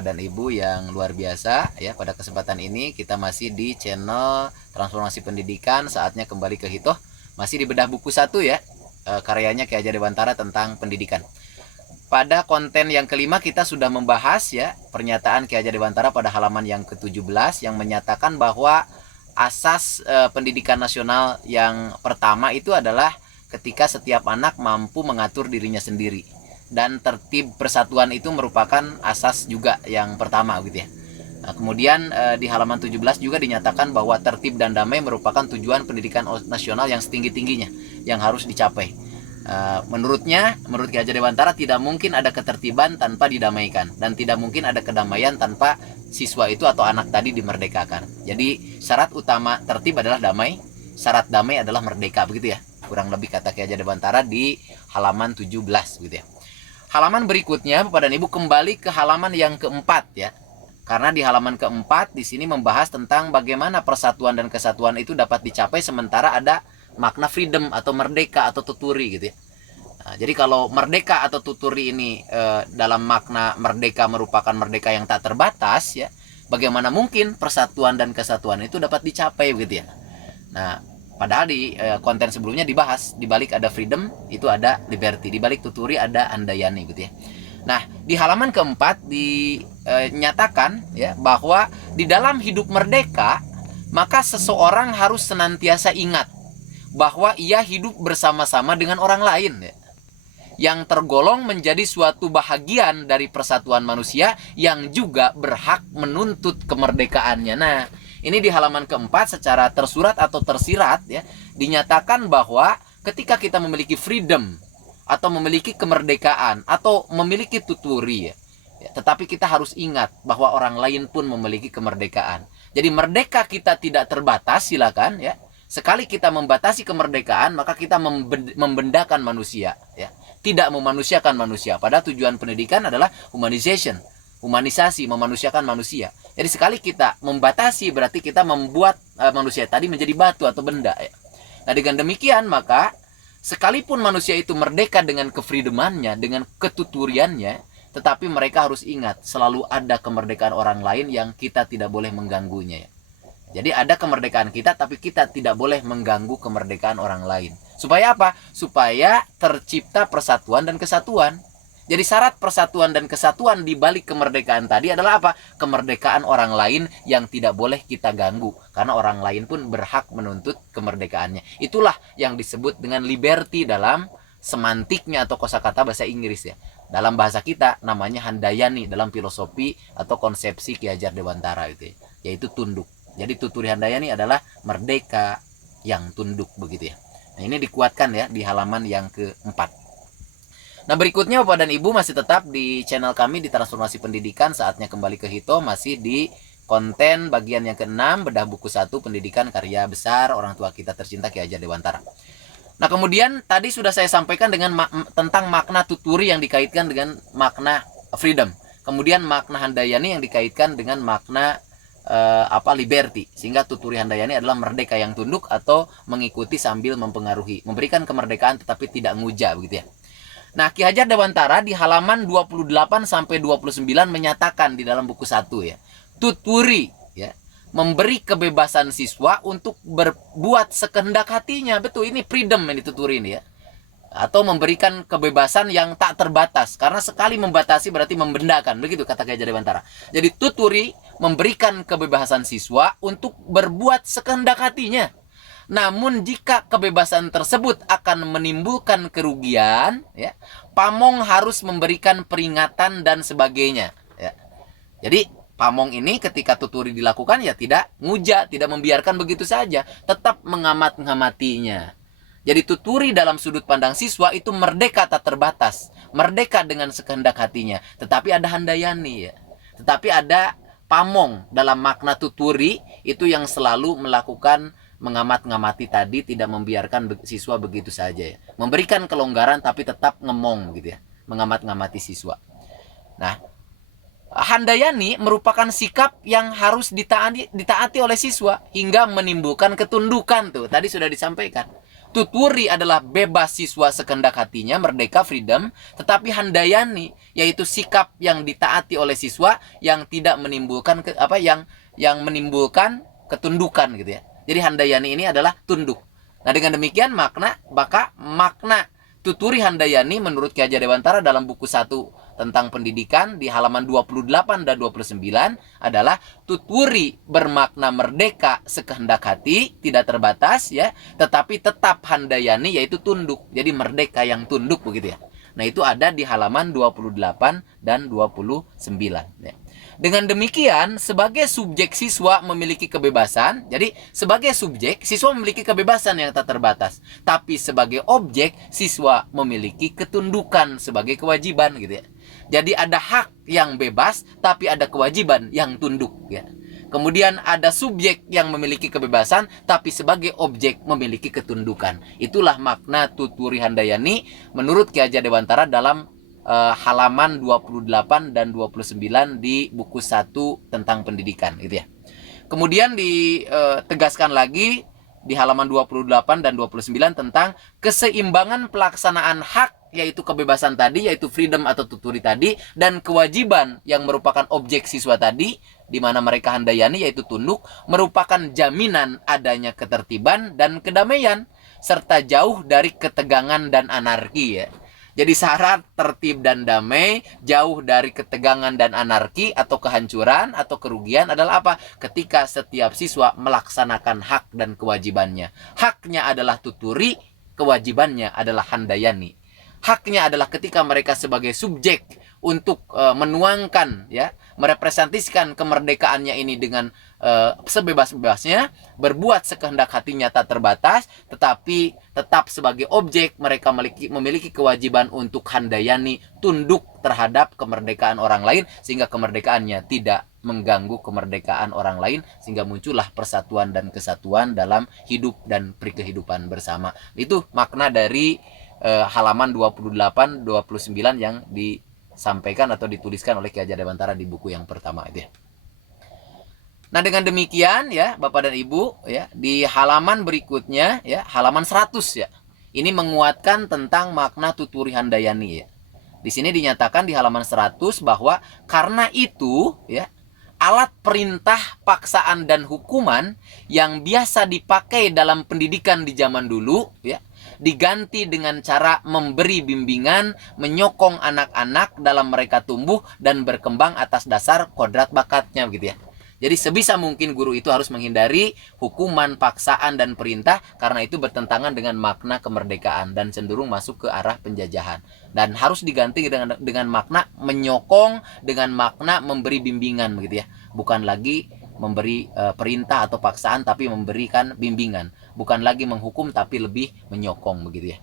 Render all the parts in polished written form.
Bapak dan Ibu yang luar biasa ya. Pada kesempatan ini kita masih di channel Transformasi Pendidikan. Saatnya kembali ke Hitoh. Masih di bedah buku 1 ya. Karyanya Ki Hajar Dewantara tentang pendidikan. Pada konten yang kelima kita sudah membahas ya pernyataan Ki Hajar Dewantara pada halaman yang ke-17 yang menyatakan bahwa asas pendidikan nasional yang pertama itu adalah ketika setiap anak mampu mengatur dirinya sendiri. Dan tertib persatuan itu merupakan asas juga yang pertama gitu ya. Nah, kemudian di halaman 17 juga dinyatakan bahwa tertib dan damai merupakan tujuan pendidikan nasional yang setinggi-tingginya yang harus dicapai. Menurut Ki Hajar Dewantara tidak mungkin ada ketertiban tanpa didamaikan dan tidak mungkin ada kedamaian tanpa siswa itu atau anak tadi dimerdekakan. Jadi syarat utama tertib adalah damai, syarat damai adalah merdeka begitu ya. Kurang lebih kata Ki Hajar Dewantara di halaman 17 gitu ya. Halaman berikutnya Bapak dan Ibu kembali ke halaman yang keempat ya. Karena di halaman keempat di sini membahas tentang bagaimana persatuan dan kesatuan itu dapat dicapai sementara ada makna freedom atau merdeka atau tuturi gitu ya. Nah, jadi kalau merdeka atau tuturi ini dalam makna merdeka merupakan merdeka yang tak terbatas ya. Bagaimana mungkin persatuan dan kesatuan itu dapat dicapai gitu ya. Nah, padahal di konten sebelumnya dibahas, di balik ada freedom, itu ada liberty. Di balik tuturi ada andayani gitu ya. Nah, di halaman keempat dinyatakan ya bahwa di dalam hidup merdeka, maka seseorang harus senantiasa ingat bahwa ia hidup bersama-sama dengan orang lain ya. Yang tergolong menjadi suatu bahagian dari persatuan manusia yang juga berhak menuntut kemerdekaannya. Nah, ini di halaman keempat secara tersurat atau tersirat ya dinyatakan bahwa ketika kita memiliki freedom atau memiliki kemerdekaan atau memiliki tuturi ya, tetapi kita harus ingat bahwa orang lain pun memiliki kemerdekaan. Jadi merdeka kita tidak terbatas silakan ya. Sekali kita membatasi kemerdekaan maka kita membendakan manusia ya. Tidak memanusiakan manusia. Padahal tujuan pendidikan adalah humanization. Humanisasi, memanusiakan manusia. Jadi sekali kita membatasi berarti kita membuat manusia tadi menjadi batu atau benda ya. Nah, dengan demikian maka sekalipun manusia itu merdeka dengan kefreedomannya, dengan ketuturiannya, tetapi mereka harus ingat selalu ada kemerdekaan orang lain yang kita tidak boleh mengganggunya ya. Jadi ada kemerdekaan kita tapi kita tidak boleh mengganggu kemerdekaan orang lain. Supaya apa? Supaya tercipta persatuan dan kesatuan. Jadi syarat persatuan dan kesatuan di balik kemerdekaan tadi adalah apa? Kemerdekaan orang lain yang tidak boleh kita ganggu. Karena orang lain pun berhak menuntut kemerdekaannya. Itulah yang disebut dengan liberty dalam semantiknya atau kosakata bahasa Inggris ya. Dalam bahasa kita namanya handayani dalam filosofi atau konsepsi Ki Hajar Dewantara itu ya. Yaitu tunduk. Jadi tuturi handayani adalah merdeka yang tunduk begitu ya. Nah, ini dikuatkan ya di halaman yang keempat. Nah, berikutnya Bapak dan Ibu masih tetap di channel kami di Transformasi Pendidikan. Saatnya kembali ke Hitoh, masih di konten bagian yang ke-6 bedah buku 1 pendidikan karya besar orang tua kita tercinta Ki Hajar Dewantara. Nah, kemudian tadi sudah saya sampaikan dengan tentang makna tuturi yang dikaitkan dengan makna freedom. Kemudian makna handayani yang dikaitkan dengan makna liberty. Sehingga tuturi handayani adalah merdeka yang tunduk atau mengikuti sambil mempengaruhi, memberikan kemerdekaan tetapi tidak nguja begitu ya. Nah, Ki Hajar Dewantara di halaman 28 sampai 29 menyatakan di dalam buku 1 ya. Tuturi ya, memberi kebebasan siswa untuk berbuat sekehendak hatinya. Betul, ini freedom yang dituturi ini ya. Atau memberikan kebebasan yang tak terbatas. Karena sekali membatasi berarti membendakan. Begitu kata Ki Hajar Dewantara. Jadi tuturi memberikan kebebasan siswa untuk berbuat sekehendak hatinya. Namun jika kebebasan tersebut akan menimbulkan kerugian, ya, pamong harus memberikan peringatan dan sebagainya. Ya. Jadi pamong ini ketika tuturi dilakukan ya tidak nguja, tidak membiarkan begitu saja, tetap mengamati-ngamatinya. Jadi tuturi dalam sudut pandang siswa itu merdeka tak terbatas, merdeka dengan sekehendak hatinya. Tetapi ada handayani ya, tetapi ada pamong dalam makna tuturi itu yang selalu melakukan mengamat-ngamati tadi, tidak membiarkan siswa begitu saja ya. Memberikan kelonggaran tapi tetap ngemong gitu ya. Mengamat-ngamati siswa. Nah, handayani merupakan sikap yang harus ditaati oleh siswa hingga menimbulkan ketundukan tuh. Tadi sudah disampaikan. Tuturi adalah bebas siswa sekehendak hatinya, merdeka, freedom. Tetapi handayani yaitu sikap yang ditaati oleh siswa yang tidak menimbulkan yang menimbulkan ketundukan gitu ya. Jadi handayani ini adalah tunduk. Nah, dengan demikian makna tuturi handayani menurut Ki Hajar Dewantara dalam buku 1 tentang pendidikan di halaman 28 dan 29 adalah tuturi bermakna merdeka sekehendak hati, tidak terbatas ya, tetapi tetap handayani yaitu tunduk. Jadi merdeka yang tunduk begitu ya. Nah, itu ada di halaman 28 dan 29 ya. Dengan demikian, sebagai subjek siswa memiliki kebebasan. Jadi, sebagai subjek, siswa memiliki kebebasan yang tak terbatas. Tapi sebagai objek, siswa memiliki ketundukan sebagai kewajiban gitu ya. Jadi ada hak yang bebas, tapi ada kewajiban yang tunduk ya. Kemudian ada subjek yang memiliki kebebasan, tapi sebagai objek memiliki ketundukan. Itulah makna tuturi handayani menurut Ki Hajar Dewantara dalam halaman 28 dan 29 di buku 1 tentang pendidikan gitu ya. Kemudian ditegaskan lagi di halaman 28 dan 29 tentang keseimbangan pelaksanaan hak yaitu kebebasan tadi, yaitu freedom atau tuturi tadi, dan kewajiban yang merupakan objek siswa tadi, di mana mereka handayani yaitu tunduk, merupakan jaminan adanya ketertiban dan kedamaian serta jauh dari ketegangan dan anarki ya. Jadi syarat tertib dan damai, jauh dari ketegangan dan anarki atau kehancuran atau kerugian adalah apa? Ketika setiap siswa melaksanakan hak dan kewajibannya. Haknya adalah tuturi, kewajibannya adalah handayani. Haknya adalah ketika mereka sebagai subjek untuk menuangkan ya, merepresentasikan kemerdekaannya ini dengan sebebas-bebasnya, berbuat sekehendak hatinya tak terbatas, tetapi tetap sebagai objek mereka memiliki kewajiban untuk handayani, tunduk terhadap kemerdekaan orang lain sehingga kemerdekaannya tidak mengganggu kemerdekaan orang lain, sehingga muncullah persatuan dan kesatuan dalam hidup dan kehidupan bersama. Itu makna dari halaman 28 29 yang disampaikan atau dituliskan oleh Ki Hajar Dewantara di buku yang pertama itu ya. Nah, dengan demikian ya Bapak dan Ibu ya, di halaman berikutnya ya, halaman 100 ya. Ini menguatkan tentang makna tuturi handayani ya. Di sini dinyatakan di halaman 100 bahwa karena itu ya, alat perintah, paksaan dan hukuman yang biasa dipakai dalam pendidikan di zaman dulu ya, diganti dengan cara memberi bimbingan, menyokong anak-anak dalam mereka tumbuh dan berkembang atas dasar kodrat bakatnya gitu ya. Jadi sebisa mungkin guru itu harus menghindari hukuman, paksaan, dan perintah karena itu bertentangan dengan makna kemerdekaan dan cenderung masuk ke arah penjajahan. Dan harus diganti dengan makna menyokong, dengan makna memberi bimbingan begitu ya. Bukan lagi memberi perintah atau paksaan tapi memberikan bimbingan. Bukan lagi menghukum tapi lebih menyokong begitu ya.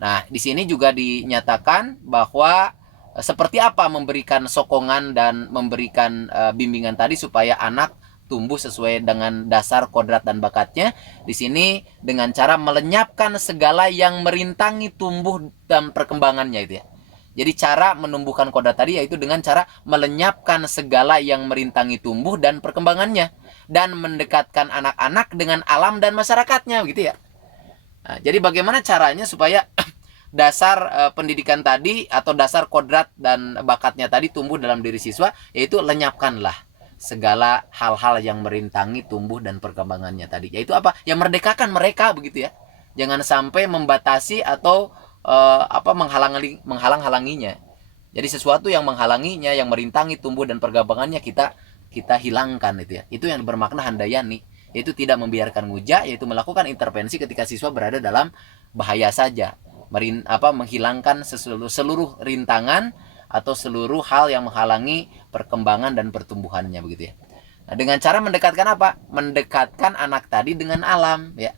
Nah, di sini juga dinyatakan bahwa seperti apa memberikan sokongan dan memberikan bimbingan tadi supaya anak tumbuh sesuai dengan dasar kodrat dan bakatnya. Di sini dengan cara melenyapkan segala yang merintangi tumbuh dan perkembangannya itu ya. Jadi cara menumbuhkan kodrat tadi yaitu dengan cara melenyapkan segala yang merintangi tumbuh dan perkembangannya dan mendekatkan anak-anak dengan alam dan masyarakatnya gitu ya. Nah, jadi bagaimana caranya supaya dasar pendidikan tadi atau dasar kodrat dan bakatnya tadi tumbuh dalam diri siswa, yaitu lenyapkanlah segala hal-hal yang merintangi tumbuh dan perkembangannya tadi. Yaitu apa? Ya merdekakan mereka begitu ya. Jangan sampai membatasi atau menghalang-halanginya. Jadi sesuatu yang menghalanginya, yang merintangi tumbuh dan perkembangannya kita hilangkan itu ya. Itu yang bermakna handayani, yaitu tidak membiarkan nguja, yaitu melakukan intervensi ketika siswa berada dalam bahaya saja. Menghilangkan seluruh rintangan atau seluruh hal yang menghalangi perkembangan dan pertumbuhannya begitu ya. Nah, dengan cara mendekatkan apa? Mendekatkan anak tadi dengan alam ya.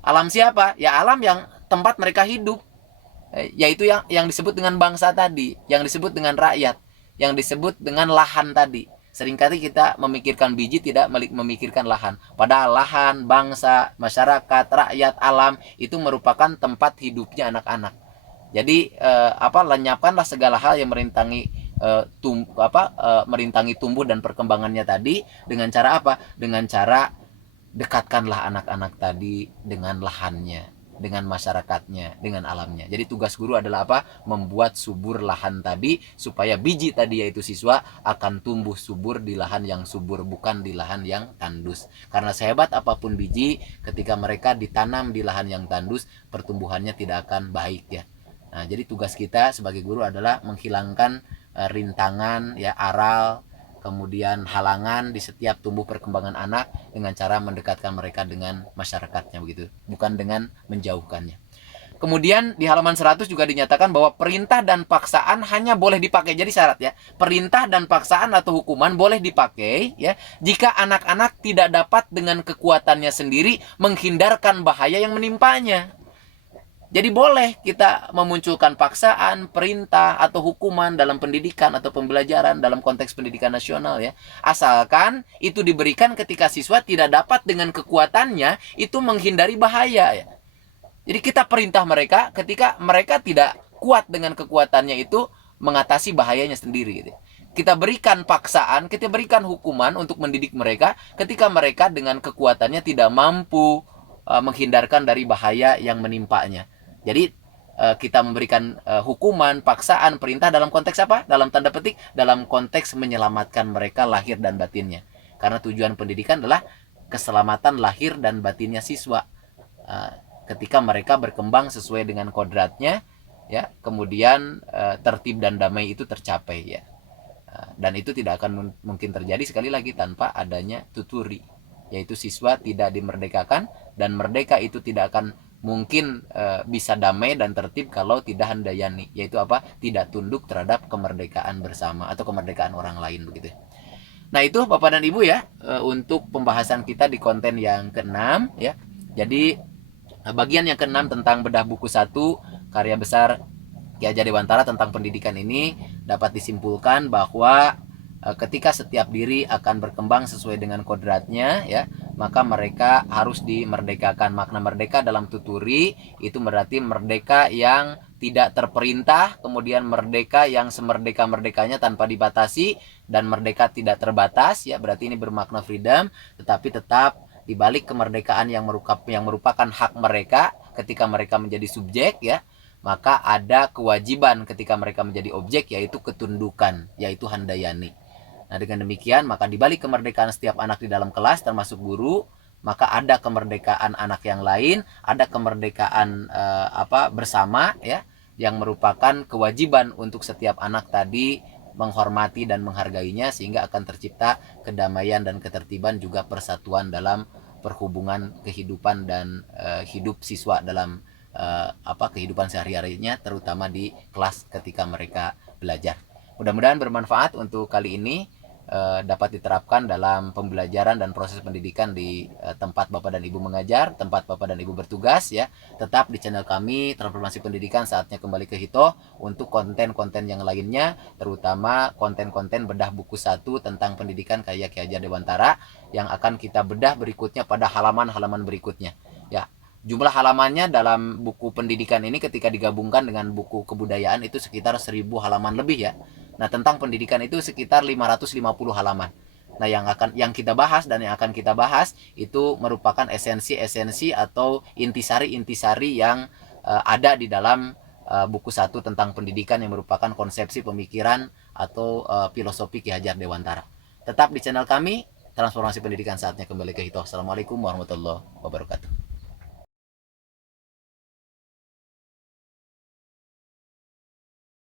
Alam siapa? Ya alam yang tempat mereka hidup. Yaitu yang disebut dengan bangsa tadi, yang disebut dengan rakyat, yang disebut dengan lahan tadi. Seringkali kita memikirkan biji, tidak memikirkan lahan. Padahal lahan, bangsa, masyarakat, rakyat, alam itu merupakan tempat hidupnya anak-anak. Jadi lenyapkanlah segala hal yang merintangi merintangi tumbuh dan perkembangannya tadi dengan cara apa? Dengan cara dekatkanlah anak-anak tadi dengan lahannya. dengan masyarakatnya, dengan alamnya. Jadi tugas guru adalah apa? Membuat subur lahan tadi supaya biji tadi yaitu siswa akan tumbuh subur di lahan yang subur, bukan di lahan yang tandus. Karena sehebat apapun biji, ketika mereka ditanam di lahan yang tandus, pertumbuhannya tidak akan baik ya. Nah, jadi tugas kita sebagai guru adalah menghilangkan rintangan ya, aral, kemudian halangan di setiap tumbuh perkembangan anak dengan cara mendekatkan mereka dengan masyarakatnya begitu, bukan dengan menjauhkannya. Kemudian di halaman 100 juga dinyatakan bahwa perintah dan paksaan hanya boleh dipakai. Jadi syarat ya, perintah dan paksaan atau hukuman boleh dipakai ya jika anak-anak tidak dapat dengan kekuatannya sendiri menghindarkan bahaya yang menimpanya. Jadi boleh kita memunculkan paksaan, perintah, atau hukuman dalam pendidikan atau pembelajaran dalam konteks pendidikan nasional ya. Asalkan itu diberikan ketika siswa tidak dapat dengan kekuatannya itu menghindari bahaya ya. Jadi kita perintah mereka ketika mereka tidak kuat dengan kekuatannya itu mengatasi bahayanya sendiri gitu. Kita berikan paksaan, kita berikan hukuman untuk mendidik mereka ketika mereka dengan kekuatannya tidak mampu menghindarkan dari bahaya yang menimpanya. Jadi kita memberikan hukuman, paksaan, perintah dalam konteks apa? Dalam tanda petik, dalam konteks menyelamatkan mereka lahir dan batinnya. Karena tujuan pendidikan adalah keselamatan lahir dan batinnya siswa. Ketika mereka berkembang sesuai dengan kodratnya, ya, kemudian tertib dan damai itu tercapai ya. Dan itu tidak akan mungkin terjadi sekali lagi tanpa adanya tuturi, yaitu siswa tidak dimerdekakan, dan merdeka itu tidak akan mungkin bisa damai dan tertib kalau tidak handayani, yaitu apa? Tidak tunduk terhadap kemerdekaan bersama atau kemerdekaan orang lain begitu. Nah itu Bapak dan Ibu ya untuk pembahasan kita di konten yang ke-6 ya. Jadi bagian yang ke-6 tentang bedah buku 1 karya besar Ki Hajar Dewantara tentang pendidikan ini dapat disimpulkan bahwa ketika setiap diri akan berkembang sesuai dengan kodratnya ya, maka mereka harus dimerdekakan. Makna merdeka dalam tuturi itu berarti merdeka yang tidak terperintah, kemudian merdeka yang semerdeka-merdekanya tanpa dibatasi, dan merdeka tidak terbatas ya, berarti ini bermakna freedom, tetapi tetap dibalik kemerdekaan yang merupakan hak mereka ketika mereka menjadi subjek ya, maka ada kewajiban ketika mereka menjadi objek, yaitu ketundukan, yaitu handayani. Nah dengan demikian maka dibalik kemerdekaan setiap anak di dalam kelas termasuk guru, maka ada kemerdekaan anak yang lain, ada kemerdekaan bersama ya, yang merupakan kewajiban untuk setiap anak tadi menghormati dan menghargainya, sehingga akan tercipta kedamaian dan ketertiban juga persatuan dalam perhubungan kehidupan dan hidup siswa dalam kehidupan sehari-harinya, terutama di kelas ketika mereka belajar. Mudah-mudahan bermanfaat untuk kali ini, dapat diterapkan dalam pembelajaran dan proses pendidikan di tempat Bapak dan Ibu mengajar, tempat Bapak dan Ibu bertugas ya. Tetap di channel kami Transformasi Pendidikan, saatnya kembali ke Hito untuk konten-konten yang lainnya, terutama konten-konten bedah buku 1 tentang pendidikan karya Ki Hajar Dewantara yang akan kita bedah berikutnya pada halaman-halaman berikutnya ya. Jumlah halamannya dalam buku pendidikan ini ketika digabungkan dengan buku kebudayaan itu sekitar 1000 halaman lebih ya. Nah, tentang pendidikan itu sekitar 550 halaman. Nah, yang kita bahas dan yang akan kita bahas itu merupakan esensi-esensi atau intisari-intisari yang ada di dalam buku 1 tentang pendidikan yang merupakan konsepsi pemikiran atau filosofi Ki Hajar Dewantara. Tetap di channel kami Transformasi Pendidikan, saatnya kembali ke Hito. Assalamualaikum warahmatullahi wabarakatuh.